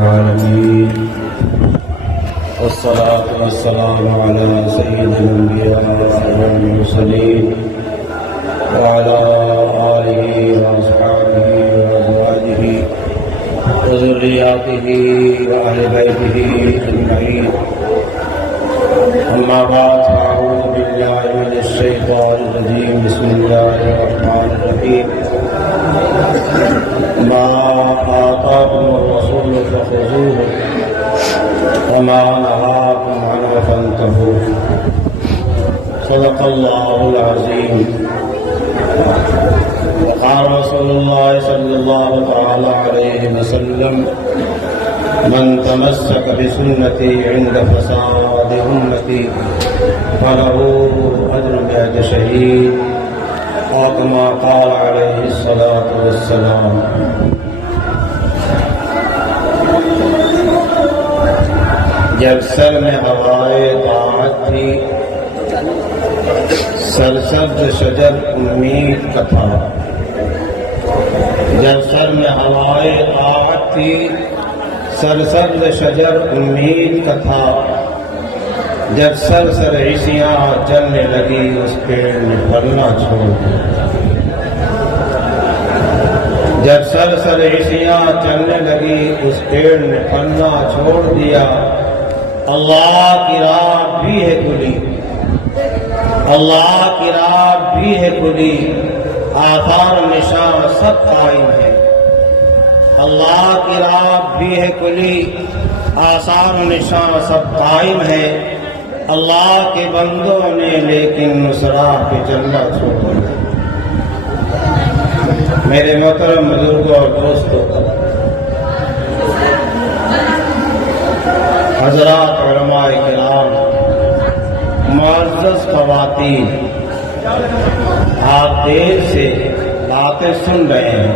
العالمين والصلاة والسلام على سيد الأنبياء والمرسلين وعلى آله وأصحابه وأزواجه وذرياته وأهل بيته أجمعين. أما بعد فأعوذ بالله من الشيطان الرجيم. بسم الله الرحمن الرحيم. ما آتاكم الرسول فخذوه وما نهاكم عنه فانتهوا. صدق الله العظيم. وقال رسول الله صلى الله تعالى عليه وسلم: من تمسك بسنتي عند فساد أمتي فله أجر 100 شهيد، اور كما قال عليه الصلاة والسلام. جب سر میں ہوائے طاعت تھی، سرسبز شجر امید کا تھا. جب سر میں ہوائے طاعت تھی، سرسبز شجر امید کا تھا. جب سر عیسیاں چلنے لگی، اس پیڑ نے پھلنا چھوڑ دیا. جب سر عیسیاں چلنے لگی، اس پیڑ نے پھلنا چھوڑ دیا. اللہ کی راہ بھی ہے کھلی، اللہ کی راہ بھی ہے کھلی، آثار نشان سب قائم ہے. اللہ کی راہ بھی ہے کھلی، آثار نشان سب قائم ہے. اللہ کے بندوں نے لیکن اس راہ پہ چلنا چھوڑ دیا. میرے محترم بزرگوں اور دوستوں، حضرات علماء کرام، معزز خواتین، آپ دیر سے باتیں سن رہے ہیں.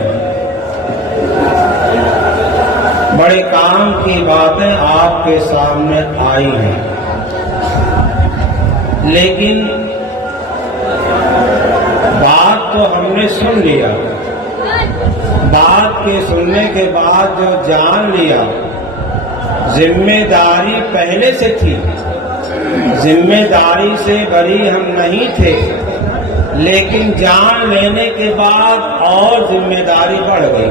بڑے کام کی باتیں آپ کے سامنے آئی ہیں، لیکن بات تو ہم نے سن لیا. بات کے سننے کے بعد جو جان لیا، ذمہ داری پہلے سے تھی، ذمہ داری سے بری ہم نہیں تھے، لیکن جان لینے کے بعد اور ذمہ داری بڑھ گئی.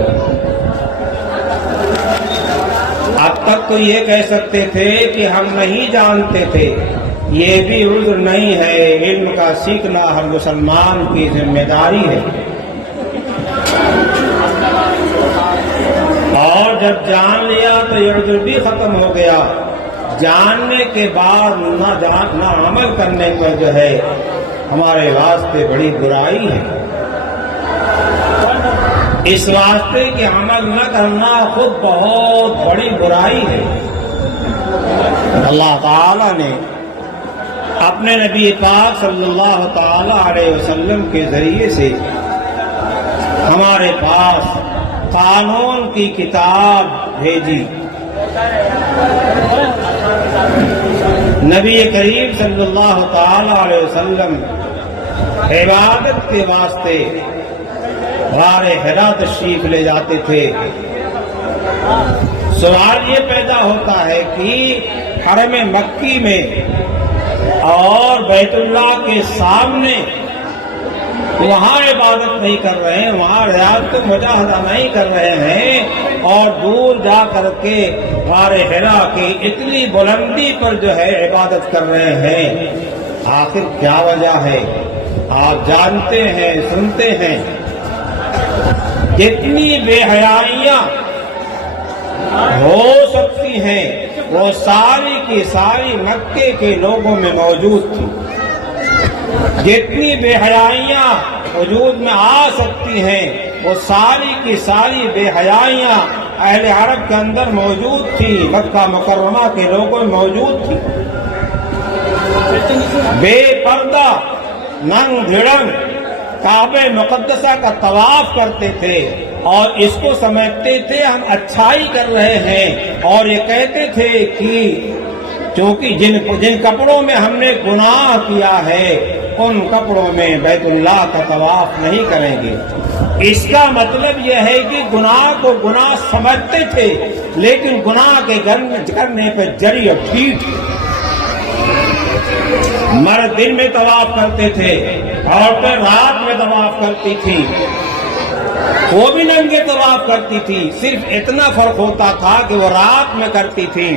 اب تک تو یہ کہہ سکتے تھے کہ ہم نہیں جانتے تھے، یہ بھی عذر نہیں ہے. علم کا سیکھنا ہر مسلمان کی ذمہ داری ہے. اور جب جان لیا تو یہ عذر بھی ختم ہو گیا. جاننے کے بعد نہ عمل کرنے پر جو ہے ہمارے واسطے بڑی برائی ہے. اس واسطے کہ عمل نہ کرنا خود بہت بڑی برائی ہے. اللہ تعالی نے اپنے نبی پاک صلی اللہ تعالی علیہ وسلم کے ذریعے سے ہمارے پاس قانون کی کتاب بھیجی. نبی کریم صلی اللہ تعالی علیہ وسلم عبادت کے واسطے غار حرا تشریف لے جاتے تھے. سوال یہ پیدا ہوتا ہے کہ حرم مکی میں اور بیت اللہ کے سامنے وہاں عبادت نہیں کر رہے ہیں، وہاں ریاضت مجاہدہ نہیں کر رہے ہیں، اور دور جا کر کے غار حرا کی اتنی بلندی پر جو ہے عبادت کر رہے ہیں. آخر کیا وجہ ہے؟ آپ جانتے ہیں، سنتے ہیں. جتنی بے حیائیاں ہو سکتی ہیں وہ ساری کی ساری مکے کے لوگوں میں موجود تھی. جتنی بے حیائیاں وجود میں آ سکتی ہیں وہ ساری کی ساری بے حیائیاں اہل عرب کے اندر موجود تھی، مکہ مکرمہ کے لوگوں میں موجود تھی. بے پردہ ننگ دھڑنگ کعبہ مقدسہ کا طواف کرتے تھے اور اس کو سمجھتے تھے ہم اچھائی کر رہے ہیں، اور یہ کہتے تھے کہ چونکہ جن کپڑوں میں ہم نے گناہ کیا ہے ان کپڑوں میں بیت اللہ کا طواف نہیں کریں گے۔ اس کا مطلب یہ ہے کہ گناہ کو گناہ سمجھتے تھے، لیکن گناہ کے کرنے پہ جری اور ٹھیک۔ مرد دن میں طواف کرتے تھے، عورتیں رات میں طواف کرتی تھی، وہ بھی ننگے طواف کرتی تھی، صرف اتنا فرق ہوتا تھا کہ وہ رات میں کرتی تھی،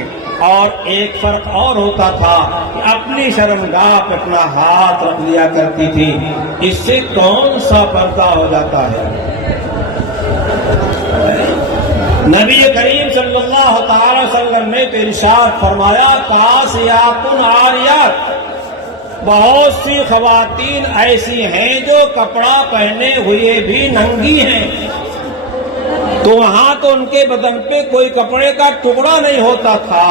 اور ایک فرق اور ہوتا تھا کہ اپنی شرمگاہ پہ اپنا ہاتھ رکھ لیا کرتی تھی۔ اس سے کون سا پردہ ہو جاتا ہے؟ نبی کریم صلی اللہ تعالی وسلم نے تو ارشاد فرمایا، کاسیات عاریات، بہت سی خواتین ایسی ہیں جو کپڑا پہنے ہوئے بھی ننگی ہیں، تو وہاں تو ان کے بدن پہ کوئی کپڑے کا ٹکڑا نہیں ہوتا تھا،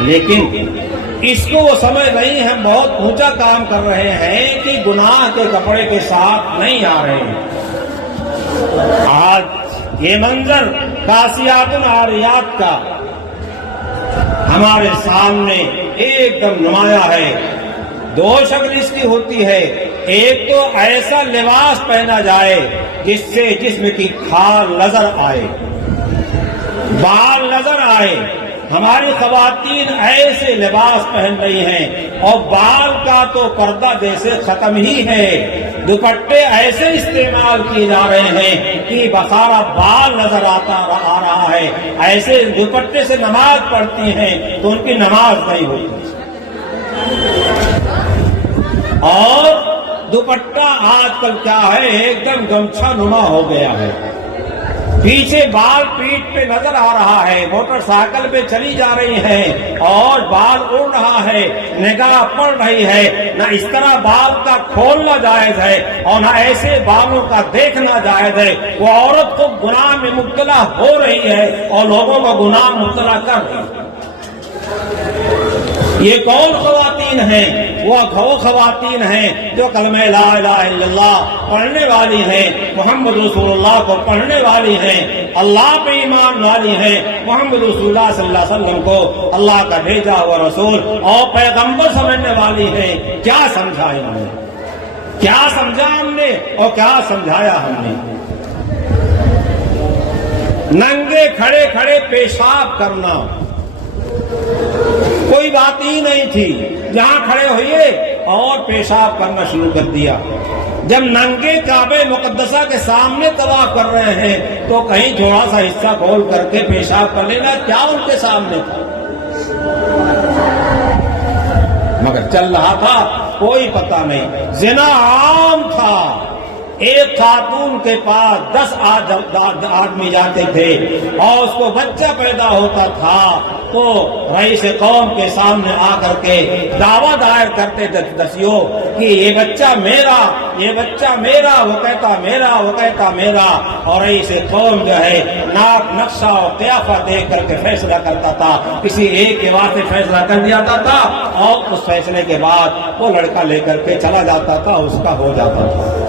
لیکن اس کو وہ سمجھ نہیں ہے، بہت اونچا کام کر رہے ہیں کہ گناہ کے کپڑے کے ساتھ نہیں آ رہے ہیں۔ آج یہ منظر کاسیات عاریات کا ہمارے سامنے ایک دم نمایاں ہے۔ دو شکل اس کی ہوتی ہے، ایک تو ایسا لباس پہنا جائے جس سے جسم کی کھال نظر آئے، بال نظر آئے۔ ہماری خواتین ایسے لباس پہن رہی ہیں اور بال کا تو پردہ جیسے ختم ہی ہے، دوپٹے ایسے استعمال کیے جا رہے ہیں کہ بسارا بال نظر آ رہا ہے، ایسے دوپٹے سے نماز پڑھتی ہیں تو ان کی نماز نہیں ہوتی۔ اور دوپٹہ آج کل کیا ہے، ایک دم گمچھا نما ہو گیا ہے، پیچھے بال پیٹھ پہ نظر آ رہا ہے، موٹر سائیکل پہ چلی جا رہی ہے اور بال اڑ رہا ہے، نگاہ پڑ رہی ہے۔ نہ اس طرح بال کا کھولنا جائز ہے اور نہ ایسے بالوں کا دیکھنا جائز ہے۔ وہ عورت کو گناہ میں مبتلا ہو رہی ہے اور لوگوں کو گناہ مبتلا کر رہی ہے۔ یہ کون خواتین ہیں؟ وہ خواتین ہیں جو کلمہ لا الہ الا اللہ پڑھنے والی ہیں، محمد رسول اللہ کو پڑھنے والی ہیں، اللہ پہ ایمان والی ہیں، محمد رسول اللہ صلی اللہ علیہ وسلم کو اللہ کا بھیجا ہوا رسول اور پیغمبر سمجھنے والی ہیں۔ کیا سمجھا انہوں نے؟ کیا سمجھا ہم نے اور کیا سمجھایا ہم نے؟ ننگے کھڑے کھڑے پیشاب کرنا کوئی بات ہی نہیں تھی، جہاں کھڑے ہوئے اور پیشاب کرنا شروع کر دیا۔ جب ننگے کعبہ مقدسہ کے سامنے طواف کر رہے ہیں تو کہیں تھوڑا سا حصہ کھول کر کے پیشاب کر لینا، کیا ان کے سامنے تھا؟ مگر چل رہا تھا، کوئی پتہ نہیں۔ زنا عام تھا، ایک خاتون کے پاس 10 آدمی جاتے تھے اور اس کو بچہ پیدا ہوتا تھا تو رئیس قوم کے سامنے آ کر کے دعویٰ دائر کرتے تھے دسیوں کہ یہ بچہ میرا، یہ بچہ میرا، وہ کہتا میرا، وہ کہتا میرا، اور رئیس قوم جو ہے ناک نقشہ اور قیافہ دیکھ کر کے فیصلہ کرتا تھا، کسی ایک کے واسطے فیصلہ کر دیا تھا اور اس فیصلے کے بعد وہ لڑکا لے کر کے چلا جاتا تھا، اس کا ہو جاتا تھا۔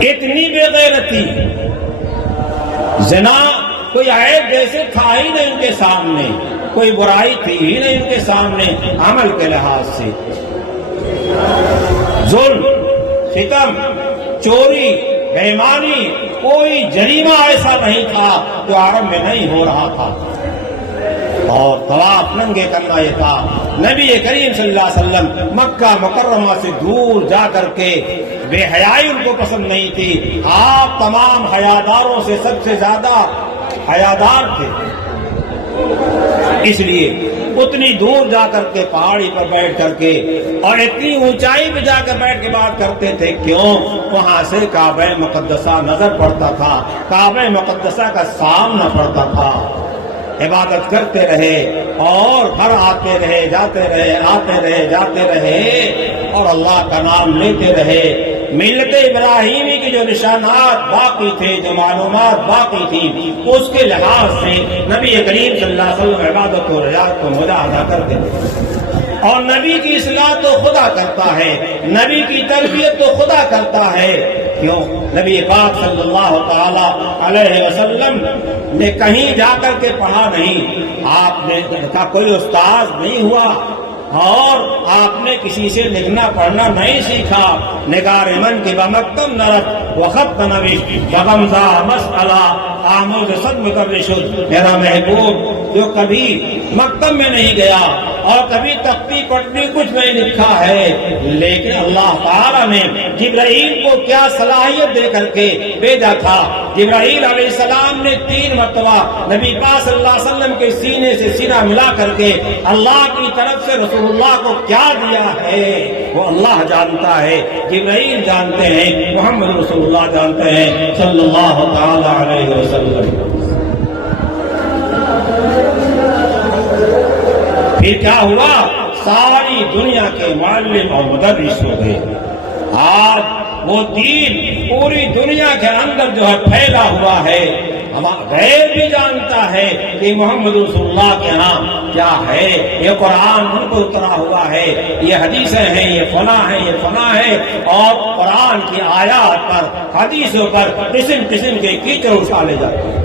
اتنی بے غیرتی، زنا کوئی عیب جیسے تھا ہی نہیں ان کے سامنے، کوئی برائی تھی ہی نہیں ان کے سامنے عمل کے لحاظ سے۔ ظلم، ستم، چوری، بے ایمانی، کوئی جریمہ ایسا نہیں تھا جو عرب میں نہیں ہو رہا تھا، اور طواف ننگے کرنا یہ تھا۔ نبی کریم صلی اللہ علیہ وسلم مکہ مکرمہ سے دور جا کر کے بے حیائی ان کو پسند نہیں تھی، آپ تمام حیاداروں سے سب سے زیادہ حیادار تھے، اس لیے اتنی دور جا کر کے پہاڑی پر بیٹھ کر کے اور اتنی اونچائی پہ جا کر بیٹھ کے بات کرتے تھے، کیوں؟ وہاں سے کعبہ مقدسہ نظر پڑتا تھا، کعبہ مقدسہ کا سامنا پڑتا تھا۔ عبادت کرتے رہے اور گھر آتے رہے، جاتے رہے، آتے رہے، جاتے رہے اور اللہ کا نام لیتے رہے۔ ملت ابراہیمی کے جو نشانات باقی تھے، جو معلومات باقی تھی، اس کے لحاظ سے نبی کریم صلی اللہ علیہ وسلم عبادت و رجاعت کو مجاہدہ کرتے تھے، اور نبی کی اصلاح تو خدا کرتا ہے، نبی کی تربیت تو خدا کرتا ہے۔ کیوں؟ نبی پاک صلی اللہ تعالی علیہ وسلم نے کہیں جا کر کے پڑھا نہیں، آپ نے کا کوئی استاذ نہیں ہوا، اور آپ نے کسی سے لکھنا پڑھنا نہیں سیکھا. نگار من کی بمکتم نرت وخط نویش بغمزہ مسئلہ آموز صد مدرشد. میرا محبوب جو کبھی مکتب میں نہیں گیا اور کبھی تختی پٹی کچھ نہیں لکھا ہے، لیکن اللہ تعالیٰ نے جبرائیل کو کیا صلاحیت دے کر کے بھیجا تھا. جبرائیل علیہ السلام نے 3 مرتبہ نبی پاک صلی اللہ علیہ وسلم کے سینے سے سینہ ملا کر کے اللہ کی طرف سے رسول اللہ کو کیا دیا ہے وہ اللہ جانتا ہے، جبرائیل جانتے ہیں، محمد رسول اللہ جانتے ہیں صلی اللہ تعالی علیہ وسلم. پھر کیا ہوا؟ ساری دنیا کے معلم اور مدرس ہو گئے. آج وہ دین پوری دنیا کے اندر جو ہے پھیلا ہوا ہے. غیر بھی جانتا ہے کہ محمد رسول اللہ کے ہاں کیا ہے. یہ قرآن ان کو اترا ہوا ہے، یہ حدیثیں ہیں، یہ فلاں ہے، یہ فلاں ہے. اور قرآن کی آیات پر حدیثوں پر قسم قسم کے کیچڑ اچھالے جاتے ہیں.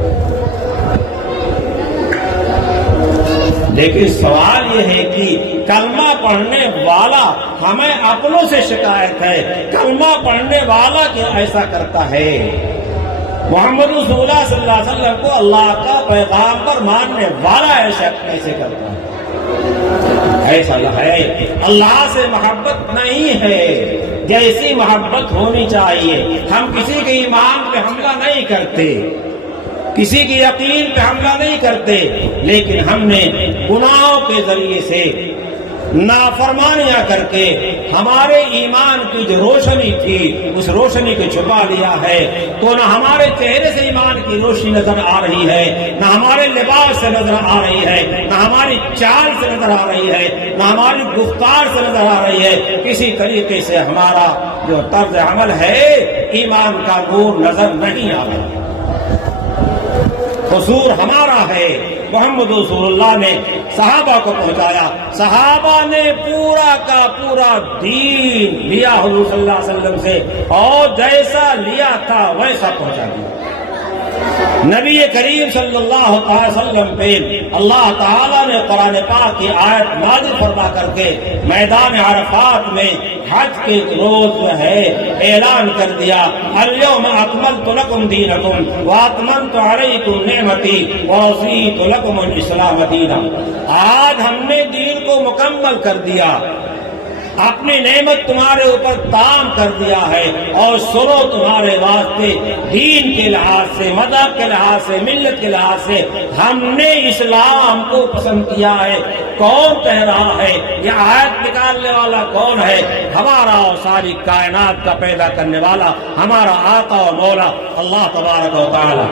لیکن سوال یہ ہے کہ کلمہ پڑھنے والا، ہمیں اپنوں سے شکایت ہے، کلمہ پڑھنے والا کیا ایسا کرتا ہے؟ محمد رسول اللہ صلی اللہ علیہ وسلم کو اللہ کا پیغام پر ماننے والا ایسا کیسے کرتا ہے؟ ایسا ہے اللہ سے محبت نہیں ہے جیسی محبت ہونی چاہیے. ہم کسی کے ایمان پہ حملہ نہیں کرتے، کسی کی یقین پہ حملہ نہیں کرتے، لیکن ہم نے گناہوں کے ذریعے سے نافرمانیاں کر کے ہمارے ایمان کی جو روشنی تھی اس روشنی کو چھپا لیا ہے. تو نہ ہمارے چہرے سے ایمان کی روشنی نظر آ رہی ہے، نہ ہمارے لباس سے نظر آ رہی ہے، نہ ہماری چال سے نظر آ رہی ہے، نہ ہماری گفتار سے نظر آ رہی ہے. کسی طریقے سے ہمارا جو طرز عمل ہے ایمان کا نور نظر نہیں آ رہا. قصور ہمارا ہے. محمد رسول اللہ نے صحابہ کو پہنچایا، صحابہ نے پورا کا پورا دین لیا حضور صلی اللہ علیہ وسلم سے، اور جیسا لیا تھا ویسا پہنچا دیا. نبی کریم صلی اللہ علیہ وسلم پہ اللہ تعالیٰ نے قرآن پاک کی آیت نازل فرما کر کے میدان عرفات میں حج کے روز جو ہے اعلان کر دیا، الیوم اکملت لکم دینکم واتممت علیکم نعمتی ورضیت لکم الاسلام دینا. آج ہم نے دین کو مکمل کر دیا، اپنی نعمت تمہارے اوپر تام کر دیا ہے، اور سنو تمہارے واسطے دین کے لحاظ سے، مذہب کے لحاظ سے، ملت کے لحاظ سے ہم نے اسلام کو پسند کیا ہے. کون کہہ رہا ہے؟ یہ آیت نکالنے والا کون ہے؟ ہمارا اور ساری کائنات کا پیدا کرنے والا ہمارا آقا اور مولا اللہ تبارک و تعالی.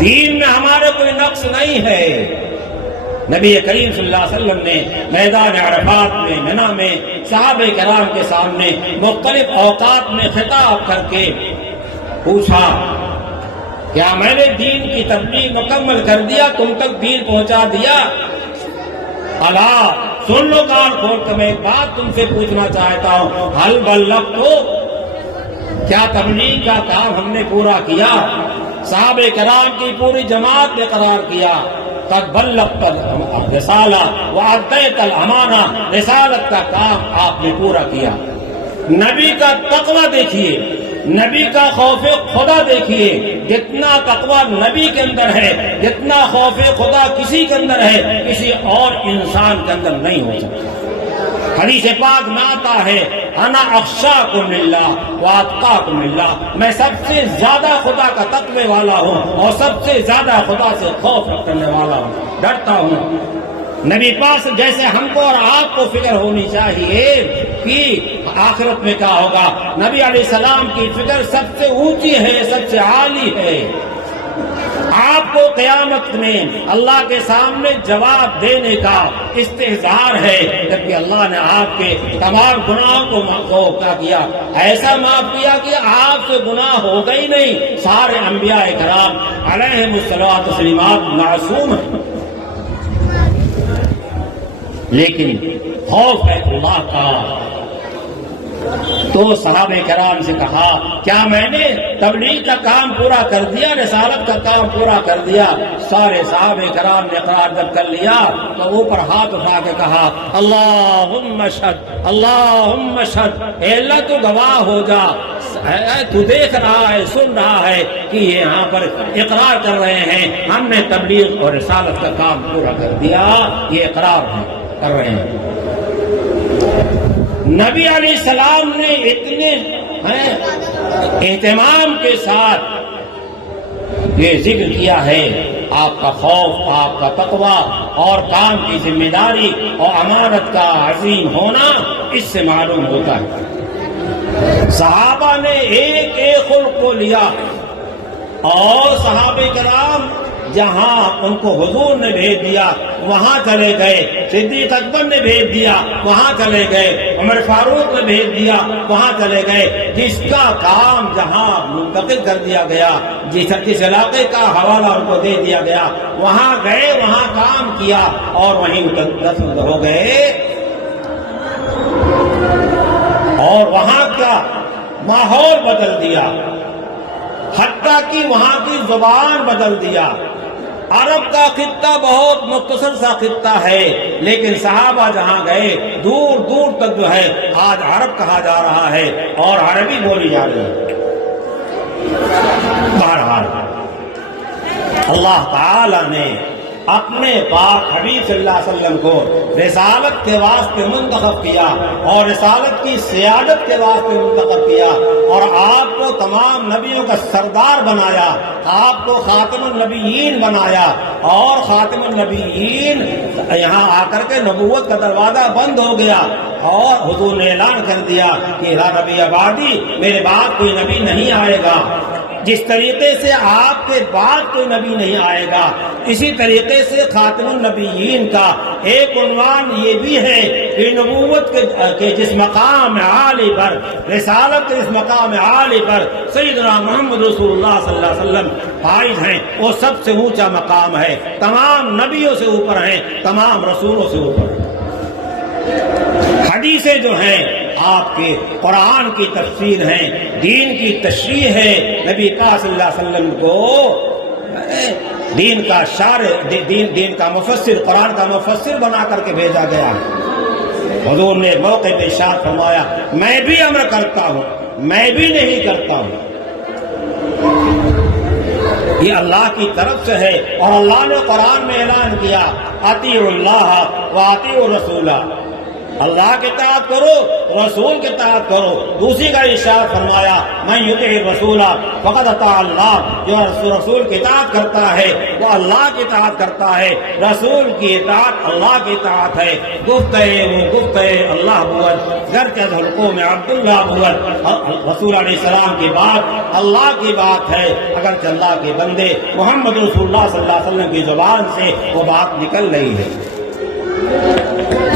دین میں ہمارے کوئی نقص نہیں ہے. نبی کریم صلی اللہ علیہ وسلم نے میدان عرفات میں منی میں صحابہ کرام کے سامنے مختلف اوقات میں خطاب کر کے پوچھا، کیا میں نے دین کی تبلیغ مکمل کر دیا؟ تم تک دین پہنچا دیا؟ الا سن لو کان کھول کر، میں ایک بات تم سے پوچھنا چاہتا ہوں، حل بلغت تو کیا تبلیغ کا کام ہم نے پورا کیا؟ صحابہ کرام کی پوری جماعت نے قرار کیا، قد بلغت الرسالہ وادیت الامانہ، رسالت کا کام آپ نے پورا کیا. نبی کا تقوی دیکھیے، نبی کا خوف خدا دیکھیے. جتنا تقوی نبی کے اندر ہے، جتنا خوف خدا کسی کے اندر ہے، کسی اور انسان کے اندر نہیں ہو سکتا. حدیث پاک میں آتا ہے، انا اخشاکم للہ واتقاکم للہ، میں سب سے زیادہ خدا کا تقوی والا ہوں اور سب سے زیادہ خدا سے خوف کرنے والا ہوں، ڈرتا ہوں. نبی پاس جیسے ہم کو اور آپ کو فکر ہونی چاہیے کہ آخرت میں کیا ہوگا، نبی علیہ السلام کی فکر سب سے اونچی ہے، سب سے عالی ہے. آپ کو قیامت میں اللہ کے سامنے جواب دینے کا استحضار ہے، جبکہ اللہ نے آپ کے تمام گناہوں کو کیا کیا؟ ایسا معاف کیا کہ آپ سے گناہ ہوگا ہی نہیں. سارے انبیاء کرام علیہم الصلوۃ والسلام معصوم ہیں، لیکن خوف ہے اللہ کا. تو صحابہ کرام سے کہا کیا میں نے تبلیغ کا کام پورا کر دیا، رسالت کا کام پورا کر دیا؟ سارے صحابہ کرام نے اقرار جب کر لیا تو اوپر ہاتھ اٹھا کے کہا اللہم اشہد اللہم اشہد، اے اللہ تو گواہ ہو جا، تو دیکھ رہا ہے، سن رہا ہے کہ یہ یہاں پر اقرار کر رہے ہیں ہم نے تبلیغ اور رسالت کا کام پورا کر دیا، یہ اقرار کر رہے ہیں۔ نبی علیہ السلام نے اتنے اہتمام کے ساتھ یہ ذکر کیا ہے، آپ کا خوف، آپ کا تقوی اور کام کی ذمہ داری اور امانت کا عظیم ہونا اس سے معلوم ہوتا ہے۔ صحابہ نے ایک ایک خلق کو لیا اور صحابہ کرام جہاں ان کو حضور نے بھیج دیا وہاں چلے گئے، صدیق اکبر نے بھیج دیا وہاں چلے گئے، عمر فاروق نے بھیج دیا وہاں چلے گئے، جس کا کام جہاں منتقل کر دیا گیا، جس علاقے کا حوالہ ان کو دے دیا گیا وہاں گئے، وہاں کام کیا اور وہیں دفن ہو گئے، اور وہاں کا ماحول بدل دیا، حتیٰ کہ وہاں کی زبان بدل دیا۔ عرب کا خطہ بہت مختصر سا خطہ ہے، لیکن صحابہ جہاں گئے دور دور تک جو ہے آج عرب کہا جا رہا ہے اور عربی بولی جا رہی ہے۔ بہرحال اللہ تعالی نے اپنے پاک حبیب صلی اللہ علیہ وسلم کو رسالت کے واسطے منتخب کیا اور رسالت کی سیادت کے واسطے منتخب کیا اور آپ کو تمام نبیوں کا سردار بنایا، آپ کو خاتم النبیین بنایا، اور خاتم النبیین یہاں آ کر کے نبوت کا دروازہ بند ہو گیا اور حضور نے اعلان کر دیا کہ لا نبی بعدی، میرے بعد کوئی نبی نہیں آئے گا۔ جس طریقے سے آپ کے بعد کوئی نبی نہیں آئے گا، اسی طریقے سے خاتم النبیین کا ایک عنوان یہ بھی ہے کہ نبوت کے جس مقام عالی پر، رسالت کے جس مقام عالی پر سیدنا محمد رسول اللہ صلی اللہ علیہ وسلم فائز ہیں، وہ سب سے اونچا مقام ہے، تمام نبیوں سے اوپر ہیں، تمام رسولوں سے اوپر ہیں۔ حدیثیں جو ہیں آپ کے قرآن کی تفسیر ہیں، دین کی تشریح ہے، نبی کا صلی اللہ علیہ وسلم کو دین کا شارح، دین کا مفسر، قرآن کا مفسر بنا کر کے بھیجا گیا ہے۔ حضور نے موقع پہ ارشاد فرمایا میں بھی امر کرتا ہوں، میں بھی نہیں کرتا ہوں، یہ اللہ کی طرف سے ہے، اور اللہ نے قرآن میں اعلان کیا اطیعوا اللہ و اطیعوا الرسول، اللہ کی اطاعت کرو، رسول کی اطاعت کرو۔ دوسری کا ارشاد فرمایا من یطع الرسول فقد اطاع اللہ، جو رسول کی اطاعت کرتا ہے وہ اللہ کی اطاعت کرتا ہے، رسول کی اطاعت اللہ کی اطاعت ہے۔ گفتہ وہ گفتہ اللہ بود، گھر کے حلقوں میں عبداللہ بود، رسول علیہ السلام کی بات اللہ کی بات ہے، اگرچہ اللہ کے بندے محمد رسول اللہ صلی اللہ علیہ وسلم کی زبان سے وہ بات نکل رہی ہے۔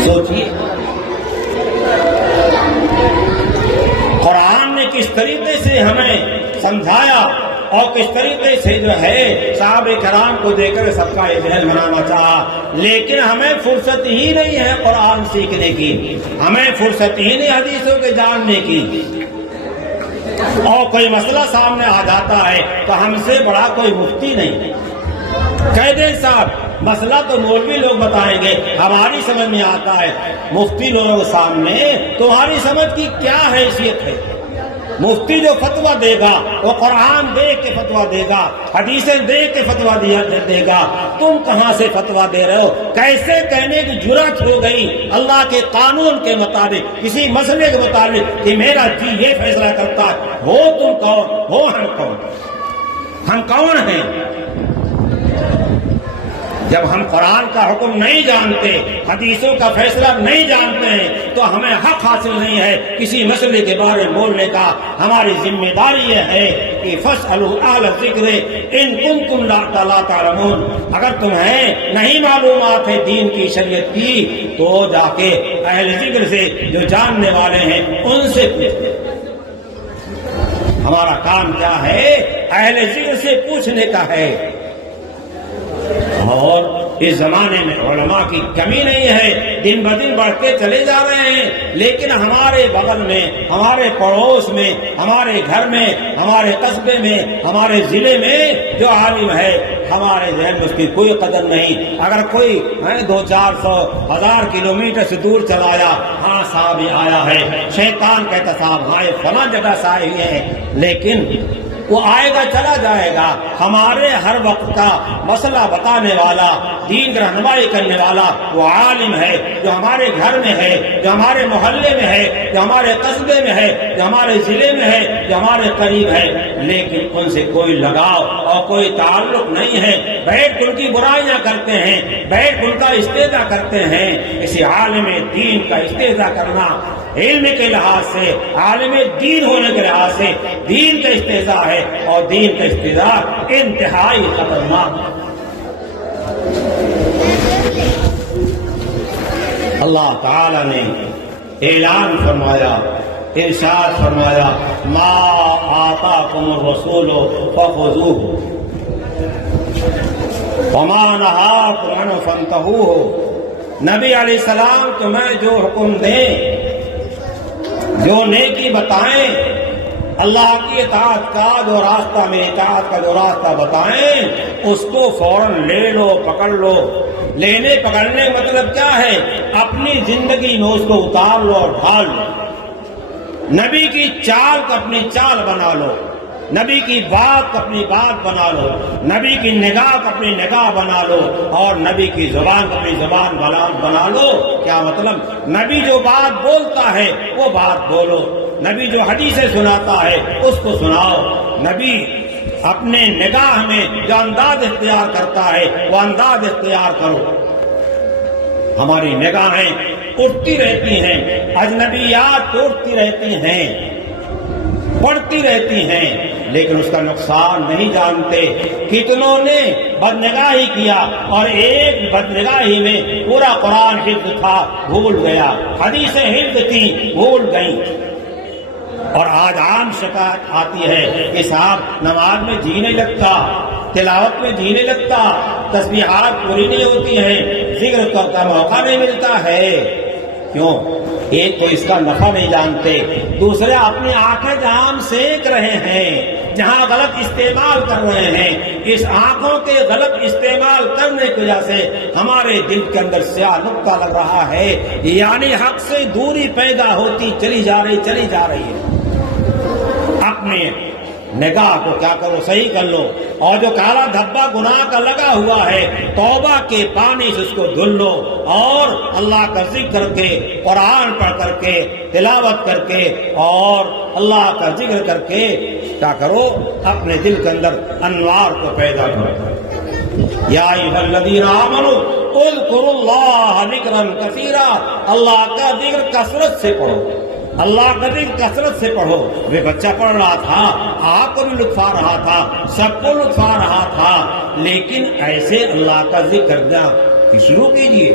سوچئے قرآن نے کس طریقے سے ہمیں سمجھایا اور کس طریقے سے جو ہے صحابہ کرام کو دے کر سب کا ذہن بنانا چاہا، لیکن ہمیں فرصت ہی نہیں ہے قرآن سیکھنے کی، ہمیں فرصت ہی نہیں حدیثوں کے جاننے کی، اور کوئی مسئلہ سامنے آ جاتا ہے تو ہم سے بڑا کوئی مفتی نہیں۔ کہہ دیں صاحب مسئلہ تو مولوی لوگ بتائیں گے، ہماری سمجھ میں آتا ہے، مفتی لوگوں سامنے تمہاری سمجھ کی کیا حیثیت ہے؟ مفتی جو فتویٰ دے گا وہ قرآن دیکھ کے فتویٰ دے گا، حدیثیں دیکھ کے فتویٰ دے گا، تم کہاں سے فتویٰ دے رہے ہو؟ کیسے کہنے کی جرأت ہو گئی اللہ کے قانون کے مطابق، کسی مسئلے کے مطابق کہ میرا جی یہ فیصلہ کرتا ہے؟ ہو تم کون؟ ہو ہم کون؟ ہم کون ہیں؟ جب ہم قرآن کا حکم نہیں جانتے، حدیثوں کا فیصلہ نہیں جانتے ہیں، تو ہمیں حق حاصل نہیں ہے کسی مسئلے کے بارے میں بولنے کا۔ ہماری ذمہ داری یہ ہے کہ فاسألوا اہل الذکر ان کنتم لا تعلمون، اگر تمہیں نہیں معلومات ہے دین کی، شریعت کی، تو جا کے اہل ذکر سے جو جاننے والے ہیں ان سے پوچھو۔ ہمارا کام کیا ہے؟ اہل ذکر سے پوچھنے کا ہے۔ اور اس زمانے میں علماء کی کمی نہیں ہے، دن بدن بڑھتے چلے جا رہے ہیں، لیکن ہمارے بغل میں، ہمارے پڑوس میں، ہمارے گھر میں، ہمارے قصبے میں، ہمارے ضلع میں جو عالم ہے، ہمارے ذہن میں اس کی کوئی قدر نہیں۔ اگر کوئی 200-400 1000 کلومیٹر سے دور چلایا، ہاں صاحب یہ آیا ہے، شیطان کہتا صاحب ہاں یہ فلاں جگہ سے آئے ہوئے ہیں، لیکن وہ آئے گا چلا جائے گا۔ ہمارے ہر وقت کا مسئلہ بتانے والا، دین کی رہنمائی کرنے والا وہ عالم ہے جو ہمارے گھر میں ہے، جو ہمارے محلے میں ہے، جو ہمارے قصبے میں ہے، جو ہمارے ضلع میں ہے، جو ہمارے قریب ہے، لیکن ان سے کوئی لگاؤ اور کوئی تعلق نہیں ہے۔ بیٹھ ان کی برائیاں کرتے ہیں، بیٹھ ان کا استہزاء کرتے ہیں۔ اسی عالم دین کا استہزاء کرنا علم کے لحاظ سے، عالم دین ہونے کے لحاظ سے دین کا استہزاء ہے، اور دین کا استہزاء انتہائی خطرناک۔ اللہ تعالی نے اعلان فرمایا، ارشاد فرمایا، ما آتاکم الرسول فخذوہ وما نہاکم عنہ فانتہوہ۔ نبی علیہ السلام تمہیں جو حکم دیں، جو نیکی بتائیں، اللہ کی اطاعت کا جو راستہ میں اطاعت کا جو راستہ بتائیں، اس کو فوراً لے لو، پکڑ لو۔ لینے پکڑنے مطلب کیا ہے؟ اپنی زندگی میں اس کو اتار لو اور ڈھال لو۔ نبی کی چال کو اپنی چال بنا لو، نبی کی بات کو اپنی بات بنا لو، نبی کی نگاہ کو اپنی نگاہ بنا لو، اور نبی کی زبان کو اپنی زبان بنا لو۔ کیا مطلب؟ نبی جو بات بولتا ہے وہ بات بولو، نبی جو حدیثیں سناتا ہے اس کو سناؤ، نبی اپنے نگاہ میں جو انداز اختیار کرتا ہے وہ انداز اختیار کرو۔ ہماری نگاہیں اٹھتی رہتی ہیں، اجنبیات اٹھتی رہتی ہیں، پڑھتی رہتی ہیں، لیکن اس کا نقصان نہیں جانتے۔ کتنوں نے بدنگاہی کیا، اور ایک بدنگاہی میں پورا قرآن حفظ تھا، بھول گیا، حدیثیں حفظ تھی، بھول گئیں۔ اور آج عام شکایت آتی ہے کہ صاحب نماز میں جی نہیں لگتا، تلاوت میں جی نہیں لگتا، تسبیحات پوری نہیں ہوتی ہیں، ذکر کا موقع نہیں ملتا ہے۔ کیوں؟ ایک تو اس کا نفع نہیں جانتے، دوسرے اپنی آنکھیں جہاں سینک رہے ہیں، جہاں غلط استعمال کر رہے ہیں، اس آنکھوں کے غلط استعمال کرنے کی وجہ سے ہمارے دل کے اندر سیاہ نقطہ لگ رہا ہے، یعنی حق سے دوری پیدا ہوتی چلی جا رہی ہے۔ اپنے نگاہ کو کیا کرو؟ صحیح کر لو، اور جو کالا دھبا گناہ کا لگا ہوا ہے، توبہ کے پانی سے اس کو دھل لو، اور اللہ کا ذکر کر کے، قرآن پڑھ کر کے، تلاوت کر کے، اور اللہ کا ذکر کر کے کیا کرو؟ اپنے دل کے اندر انوار کو پیدا کرو۔ یا ایھا الذین آمنوا اذکروا اللہ ذکرا کثیرا، اللہ کا ذکر کثرت سے پڑھو، اللہ کا ذکر کثرت سے پڑھو۔ وہ بچہ پڑھ رہا تھا، آپ کو بھی لطف آ رہا تھا، سب کو لطف آ رہا تھا، لیکن ایسے اللہ کا ذکر کرنا شروع کیجیے۔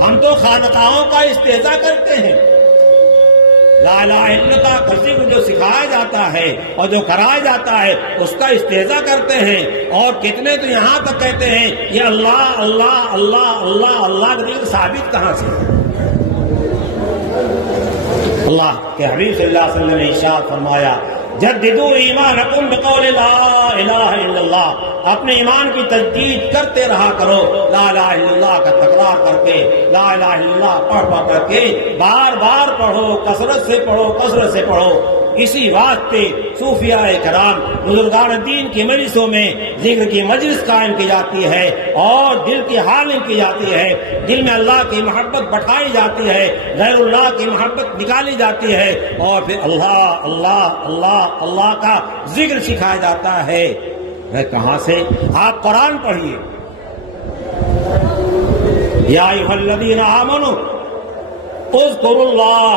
ہم تو خانقاہوں کا استہزاء کرتے ہیں، لا الہ الا اللہ کا ذکر جو سکھایا جاتا ہے اور جو کرایا جاتا ہے اس کا استہزاء کرتے ہیں، اور کتنے تو یہاں تک کہتے ہیں یہ اللہ اللہ اللہ اللہ اللہ کا ذکر ثابت کہاں سے؟ اللہ کے حبیب صلی اللہ علیہ وسلم نے ارشاد فرمایا، جددوا ایمانکم بقول لا الہ الا اللہ، اپنے ایمان کی تجدید کرتے رہا کرو، لا الہ الا اللہ کا تکرار کر کے، لا الہ الا اللہ پڑھ کر کے بار بار پڑھو، کثرت سے پڑھو، کثرت سے پڑھو۔ اسی واسطے صوفیاء کرام بزرگان دین کی مجلسوں میں ذکر کی مجلس قائم کی جاتی ہے، اور دل کی حالیں کی جاتی ہے، دل میں اللہ کی محبت بٹھائی جاتی ہے، غیر اللہ کی محبت نکالی جاتی ہے، اور پھر اللہ اللہ اللہ اللہ کا ذکر سکھایا جاتا ہے۔ کہاں سے؟ آپ قرآن پڑھیے، یا ایھا الذین آمنوا اذکروا اللہ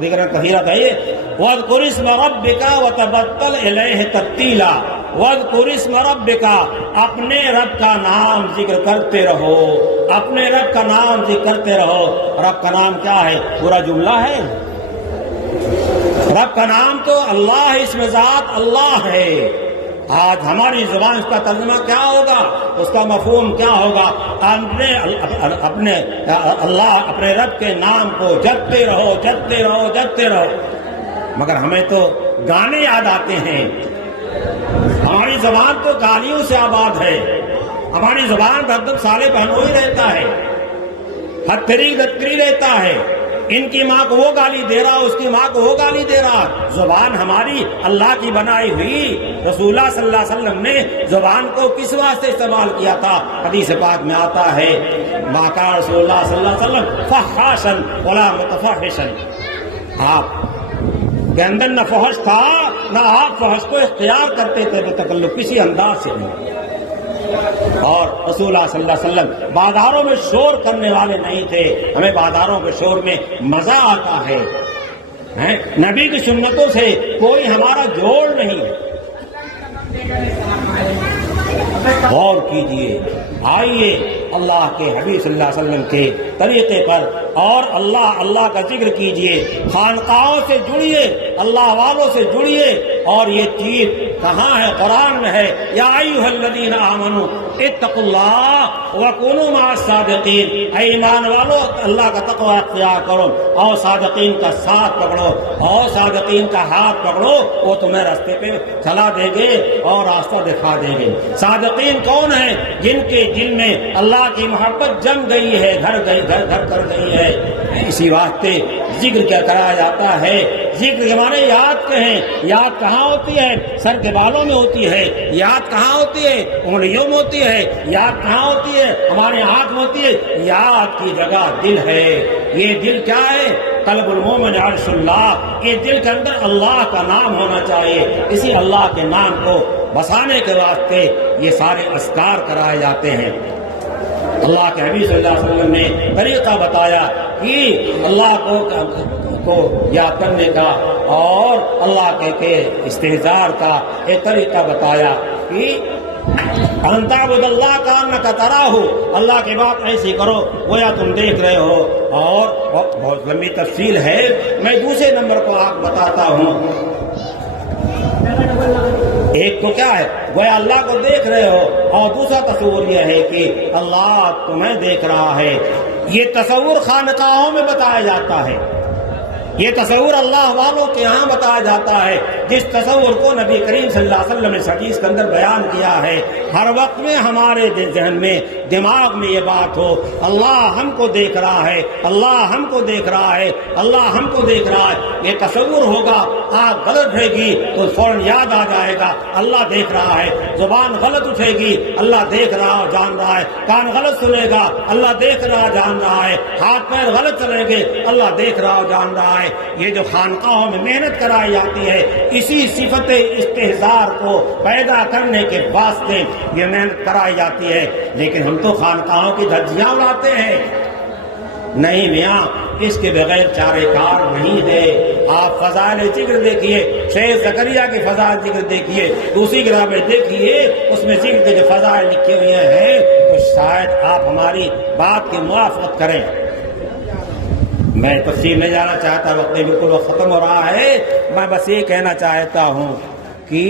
ذکر کثیرا، کہیے واذکر اسم ربک وتبتل الیہ تبتیلا، واذکر اسم ربک، اپنے رب کا نام ذکر کرتے رہو، اپنے رب کا نام ذکر کرتے رہو۔ رب کا نام کیا ہے؟ پورا جملہ ہے، رب کا نام تو اللہ، اسم ذات اللہ ہے، آج ہماری زبان اس کا ترجمہ کیا ہوگا، اس کا مفہوم کیا ہوگا؟ اپنے اللہ اپنے رب کے نام کو جپتے رہو جپتے رہو جپتے رہو، مگر ہمیں تو گانے یاد آتے ہیں۔ ہماری زبان تو گالیوں سے آباد ہے، ہماری زبان ہردم سالے بہنو ہی رہتا ہے، ہتھری دتری رہتا ہے، ان کی ماں کو وہ گالی دے رہا، اس کی ماں کو وہ گالی دے رہا۔ زبان ہماری اللہ کی بنائی ہوئی، رسول اللہ صلی اللہ علیہ وسلم نے زبان کو کس واسطے استعمال کیا تھا؟ حدیث پاک میں آتا ہے ما کان رسول اللہ صلی اللہ علیہ وسلم فحاشا ولا متفحشا، آپ کے اندر نہ فحش تھا نہ آپ فحش کو اختیار کرتے تھے بتکلف، کسی انداز سے نہیں۔ اور رسول اللہ صلی اللہ علیہ وسلم بازاروں میں شور کرنے والے نہیں تھے، ہمیں بازاروں کے شور میں مزہ آتا ہے، نبی کی سنتوں سے کوئی ہمارا جوڑ نہیں۔ غور کیجئے، آئیے اللہ کے حبیب صلی اللہ علیہ وسلم کے طریقے پر اور اللہ کا ذکر کیجئے، خانقاہوں سے جڑیے، اللہ والوں سے جڑیے۔ اور یہ چیز کہاں ہے؟ قرآن میں ہے، یا ایھا الذین آمنوا اتقوا اللہ وکونوا مع الصادقین، اے ایمان والو اللہ کا تقوی اختیار کرو اور صادقین کا ساتھ پکڑو، اور صادقین کا ہاتھ پکڑو، وہ تمہیں راستے پہ چلا دیں گے اور راستہ دکھا دیں گے۔ صادقین کون ہیں؟ جن کے دل میں اللہ کی محبت جم گئی ہے، گھر کر گئی ہے۔ اسی واسطے ذکر کیا کرایا جاتا ہے؟ ذکر کے معنی یاد کے ہیں۔ یاد کہاں ہوتی ہے؟ سر کے بالوں میں ہوتی ہے۔ یاد کہاں ہوتی ہے؟ انگلیوں میں ہوتی ہے۔ یاد کہاں ہوتی ہے؟ ہمارے ہاتھ میں ہوتی ہے۔ یاد کی جگہ دل ہے۔ یہ دل کیا ہے؟ قلب المومن عرش اللہ، یہ دل کے اندر اللہ کا نام ہونا چاہیے۔ اسی اللہ کے نام کو بسانے کے واسطے یہ سارے اذکار کرائے جاتے ہیں۔ اللہ کے حبیب صلی اللہ علیہ وسلم نے طریقہ بتایا کہ اللہ کو یاد کرنے کا اور اللہ کے استحضار کا ایک طریقہ بتایا کہ ان تعبد اللہ کانک تراہ، اللہ کی بات ایسی کرو گویا تم دیکھ رہے ہو۔ اور بہت لمبی تفصیل ہے، میں دوسرے نمبر کو آپ بتاتا ہوں۔ ایک تو کیا ہے؟ گویا اللہ کو دیکھ رہے ہو، اور دوسرا تصور یہ ہے کہ اللہ تمہیں دیکھ رہا ہے۔ یہ تصور خانقاہوں میں بتایا جاتا ہے، یہ تصور اللہ والوں کے یہاں بتایا جاتا ہے، جس تصور کو نبی کریم صلی اللہ علیہ وسلم نے حدیث کے اندر بیان کیا ہے۔ ہر وقت میں ہمارے ذہن میں دماغ میں یہ بات ہو، اللہ ہم کو دیکھ رہا ہے، اللہ ہم کو دیکھ رہا ہے، اللہ ہم کو دیکھ رہا ہے۔ یہ تصور ہوگا، آنکھ غلط اٹھے گی تو فوراً یاد آ جائے گا اللہ دیکھ رہا ہے۔ زبان غلط اٹھے گی، اللہ دیکھ رہا جان رہا ہے۔ کان غلط سنے گا، اللہ دیکھ رہا جان رہا ہے۔ ہاتھ پیر غلط چلیں گے، اللہ دیکھ رہا جان رہا ہے۔ یہ جو خانقاہوں میں محنت کرائی جاتی ہے، اسی صفت استحضار کو پیدا کرنے کے واسطے یہ محنت کرائی جاتی ہے۔ لیکن ہم تو خانقاہوں کی دھجیاں اڑاتے ہیں۔ نہیں میاں، اس کے بغیر چارے کار نہیں ہے۔ آپ فضائل ذکر دیکھیے، شیخ زکریا کی فضائل ذکر دیکھیے، دوسری کتابیں دیکھیے، اس میں ذکر کے جو فضائل لکھے ہوئے ہیں تو شاید آپ ہماری بات کی موافقت کریں۔ میں تفصیل نہیں جانا چاہتا، وقت بالکل ختم ہو رہا ہے۔ میں بس یہ کہنا چاہتا ہوں کہ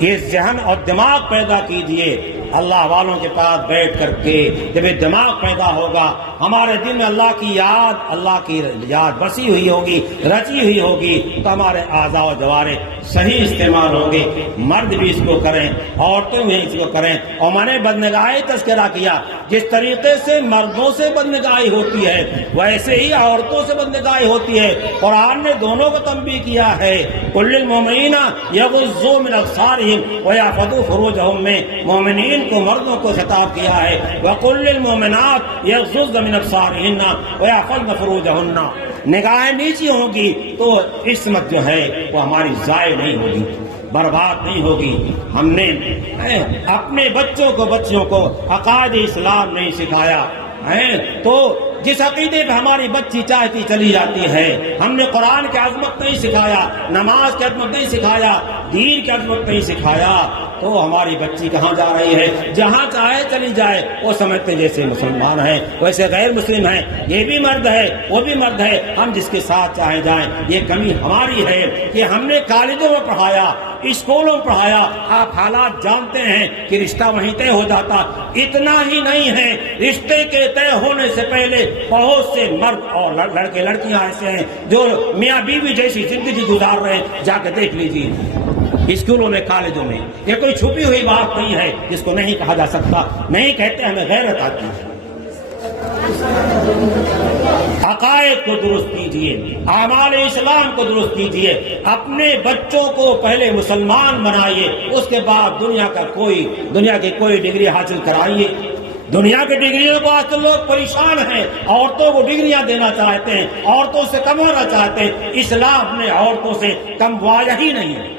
یہ ذہن اور دماغ پیدا کیجئے اللہ والوں کے پاس بیٹھ کر کے۔ جب یہ دماغ پیدا ہوگا، ہمارے دل میں اللہ کی یاد بسی ہوئی ہوگی، رچی ہوئی ہوگی، تو ہمارے اعضاء و جوارح صحیح استعمال ہوں گے۔ مرد بھی اس کو کریں، عورتیں بھی اس کو کریں۔ اور میں نے بدنگاہی تذکرہ کیا، جس طریقے سے مردوں سے بدنگاہی ہوتی ہے ویسے ہی عورتوں سے بدنگاہی ہوتی ہے۔ قرآن نے دونوں کو تنبیہ کیا ہے، قل للمؤمنین یغضوا من ابصارہم ویحفظوا فروجہم، میں مومنین کو مردوں کو خطاب کیا ہے، وقل للمؤمنات یغضضن من ابصارہن ویحفظن فروجہن۔ نگاہیں نیچی ہوں گی تو عصمت جو ہے وہ ہماری ضائع نہیں ہوگی، برباد نہیں ہوگی۔ ہم نے اپنے بچوں کو عقائد اسلام نہیں سکھایا ہے، تو جس عقیدے پہ ہماری بچی چاہتی چلی جاتی ہے، ہم نے قرآن کی عظمت نہیں سکھایا، نماز کی عظمت نہیں سکھایا، دین کی عظمت نہیں سکھایا، تو ہماری بچی کہاں جا رہی ہے، جہاں چاہے چلی جائے، وہ سمجھتے جیسے مسلمان ہیں ویسے غیر مسلم ہیں، یہ بھی مرد ہے وہ بھی مرد ہے، ہم جس کے ساتھ چاہے جائیں۔ یہ کمی ہماری ہے کہ ہم نے کالجوں میں پڑھایا، اسکولوں میں پڑھایا، آپ حالات جانتے ہیں کہ رشتہ وہیں طے ہو جاتا۔ اتنا ہی نہیں ہے، رشتے کے طے ہونے سے پہلے بہت سے مرد اور لڑکے لڑکیاں ایسے ہیں جو میاں بیوی جیسی زندگی گزار رہے ہیں، جا کے دیکھ لیجیے اسکولوں میں کالجوں میں۔ یہ کوئی چھپی ہوئی بات نہیں ہے جس کو نہیں کہا جا سکتا، نہیں کہتے، ہمیں غیرت آتی ہے۔ عقائد کو درست کیجئے، اعمال اسلام کو درست کیجئے، اپنے بچوں کو پہلے مسلمان بنائیے، اس کے بعد دنیا کی کوئی ڈگری حاصل کرائیے۔ دنیا کی ڈگریوں کو آج کل لوگ پریشان ہیں، عورتوں کو ڈگریاں دینا چاہتے ہیں، عورتوں سے کمانا چاہتے ہیں۔ اسلام نے عورتوں سے کموایا ہی نہیں ہے،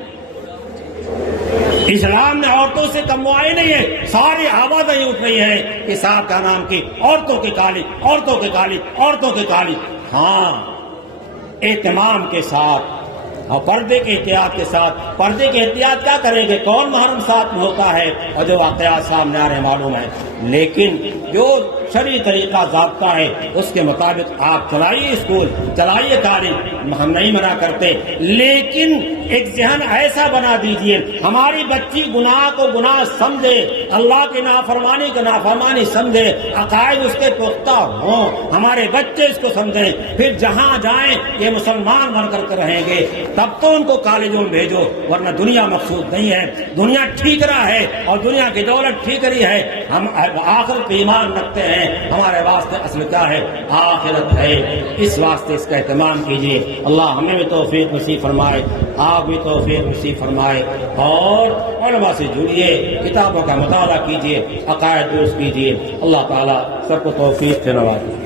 اسلام نے عورتوں سے کموائے نہیں ہے۔ ساری آوازیں اٹھ رہی ہیں کہ صاحب کا نام کی عورتوں کی کالج، عورتوں کی کالج، عورتوں کی کالج۔ ہاں، اہتمام کے ساتھ اور پردے کے احتیاط کے ساتھ۔ پردے کے احتیاط کیا کریں گے، کون محرم ساتھ میں ہوتا ہے اور جو واقعات سامنے آ رہے ہیں معلوم ہے، لیکن جو شرعی طریقہ ضابطہ ہے اس کے مطابق آپ چلائیے اسکول، چلائیے کالج، ہم نہیں منع کرتے، لیکن ایک ذہن ایسا بنا دیجئے ہماری بچی گناہ کو گناہ سمجھے، اللہ کی نافرمانی کو نافرمانی سمجھے، عقائد اس کے پختہ ہوں، ہمارے بچے اس کو سمجھیں، پھر جہاں جائیں یہ مسلمان بن کر کے رہیں گے، تب تو ان کو کالجوں میں بھیجو، ورنہ دنیا مقصود نہیں ہے۔ دنیا ٹھیکرا ہے اور دنیا کی دولت ٹھیکری ہے، ہم آخرت پہ ایمان رکھتے ہیں، ہمارے واسطے اصل کیا ہے، آخرت ہے، اس واسطے اس کا اہتمام کیجیے۔ اللہ ہمیں بھی توفیق نصیب فرمائے، آپ بھی توفیق نصیب فرمائے، اور علماء سے جڑیے، کتابوں کا مطالعہ کیجیے، عقائد درست کیجیے۔ اللہ تعالیٰ سب کو توفیق سے نوازے۔